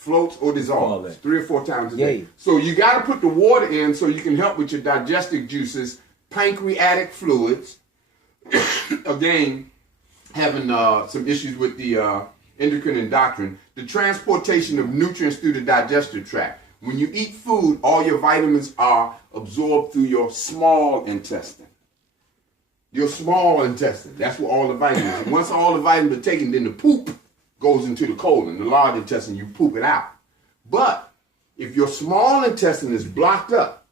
floats or dissolves 3 or 4 times a day. So you got to put the water in so you can help with your digestive juices, pancreatic fluids. Again, having some issues with the endocrine and endocrine, the transportation of nutrients through the digestive tract. When you eat food, all your vitamins are absorbed through your small intestine. Your small intestine, that's where all the vitamins are. Once all the vitamins are taken, then the poop goes into the colon. The large intestine, you poop it out. But if your small intestine is blocked up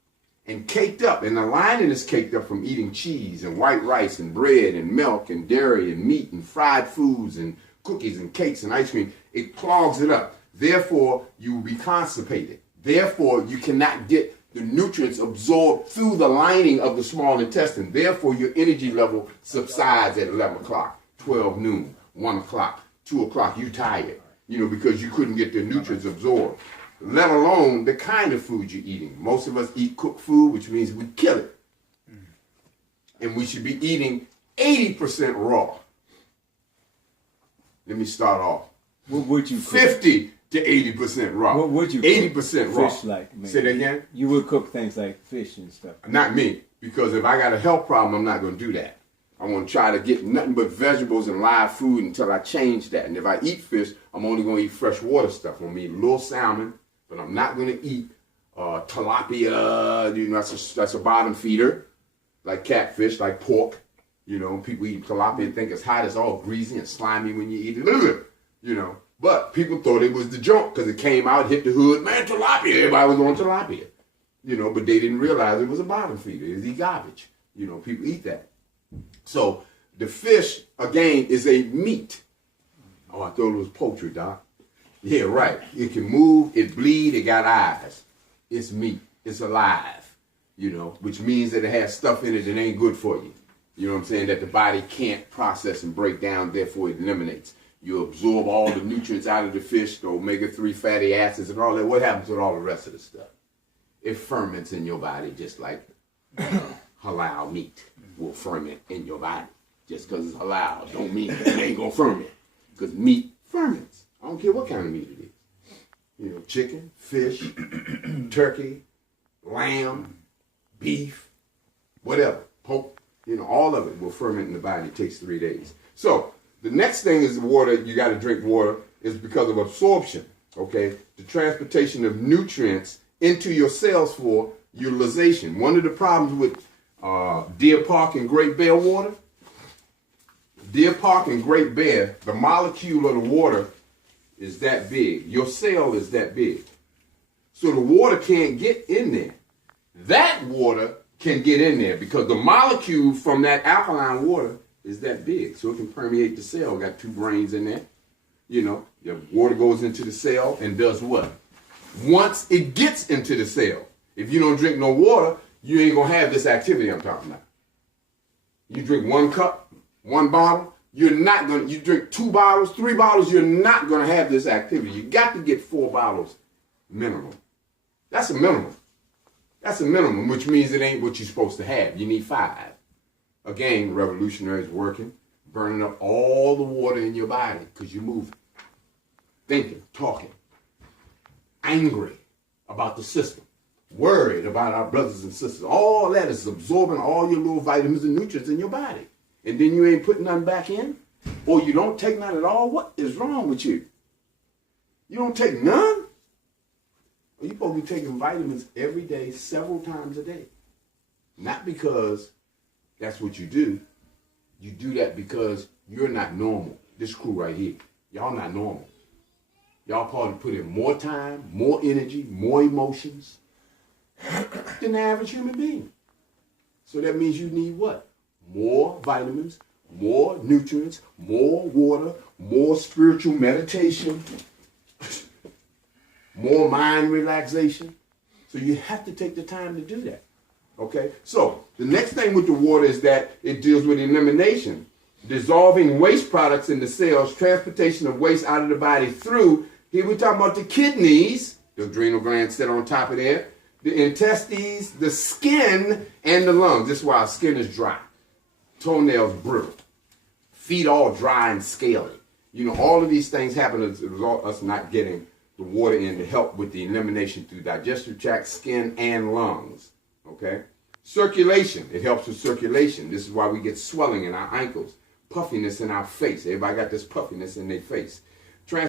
and caked up, and the lining is caked up from eating cheese and white rice and bread and milk and dairy and meat and fried foods and cookies and cakes and ice cream, it clogs it up. Therefore, you will be constipated. Therefore, you cannot get the nutrients absorbed through the lining of the small intestine. Therefore, your energy level subsides at 11 o'clock, 12 noon, 1 o'clock, 2 o'clock. You tired, because you couldn't get the nutrients absorbed, let alone the kind of food you're eating. Most of us eat cooked food, which means we kill it. And we should be eating 80% raw. Let me start off. What would you cook? 50 to 80% raw. What would you 80% cook? raw. Fish like, maybe. Say that again? You would cook things like fish and stuff. Not me, because if I got a health problem, I'm not going to do that. I want to try to get nothing but vegetables and live food until I change that. And if I eat fish, I'm only going to eat freshwater stuff. I'm going to eat a little salmon, but I'm not going to eat tilapia. That's a bottom feeder, like catfish, like pork. People eat tilapia and think it's hot. It's all greasy and slimy when you eat it. But people thought it was the junk because it came out, hit the hood. Man, tilapia. Everybody was on tilapia. But they didn't realize it was a bottom feeder. It eat garbage. People eat that. So the fish, again, is a meat. Oh, I thought it was poultry, Doc. Yeah, right. It can move, it bleed, it got eyes. It's meat. It's alive, which means that it has stuff in it that ain't good for you. You know what I'm saying? That the body can't process and break down, therefore it eliminates. You absorb all the nutrients out of the fish, the omega-3 fatty acids and all that. What happens with all the rest of the stuff? It ferments in your body just like halal meat will ferment in your body. Just because it's halal don't mean it ain't going to ferment. Because meat ferments. I don't care what kind of meat it is. Chicken, fish, turkey, lamb, beef, whatever, pork. All of it will ferment in the body. It takes 3 days. So the next thing is the water. You got to drink water is because of absorption. Okay, the transportation of nutrients into your cells for utilization. One of the problems with Deer Park and Great Bear water. Deer Park and Great Bear, the molecule of the water is that big. Your cell is that big. So the water can't get in there. That water can get in there because the molecule from that alkaline water is that big. So it can permeate the cell. Got 2 brains in there. Your water goes into the cell and does what? Once it gets into the cell, if you don't drink no water, you ain't going to have this activity I'm talking about. You drink 1 cup, 1 bottle, you drink 2 bottles, 3 bottles, you're not going to have this activity. You got to get 4 bottles minimum. That's a minimum. That's a minimum, which means it ain't what you're supposed to have. You need 5. Again, revolutionaries working, burning up all the water in your body because you're moving, thinking, talking, angry about the system, worried about our brothers and sisters. All that is absorbing all your little vitamins and nutrients in your body. And then you ain't putting none back in? Or you don't take none at all? What is wrong with you? You don't take none? Well, you're supposed to be taking vitamins every day, several times a day. Not because that's what you do. You do that because you're not normal. This crew right here, y'all not normal. Y'all probably put in more time, more energy, more emotions than the average human being. So that means you need what? More vitamins, more nutrients, more water, more spiritual meditation, more mind relaxation. So you have to take the time to do that. Okay? So the next thing with the water is that it deals with elimination, dissolving waste products in the cells, transportation of waste out of the body through, here we're talking about the kidneys, the adrenal glands sit on top of there, the intestines, the skin, and the lungs. This is why our skin is dry. Toenails brittle. Feet all dry and scaly. All of these things happen as a result of us not getting the water in to help with the elimination through digestive tract, skin, and lungs. Okay? Circulation. It helps with circulation. This is why we get swelling in our ankles, puffiness in our face. Everybody got this puffiness in their face.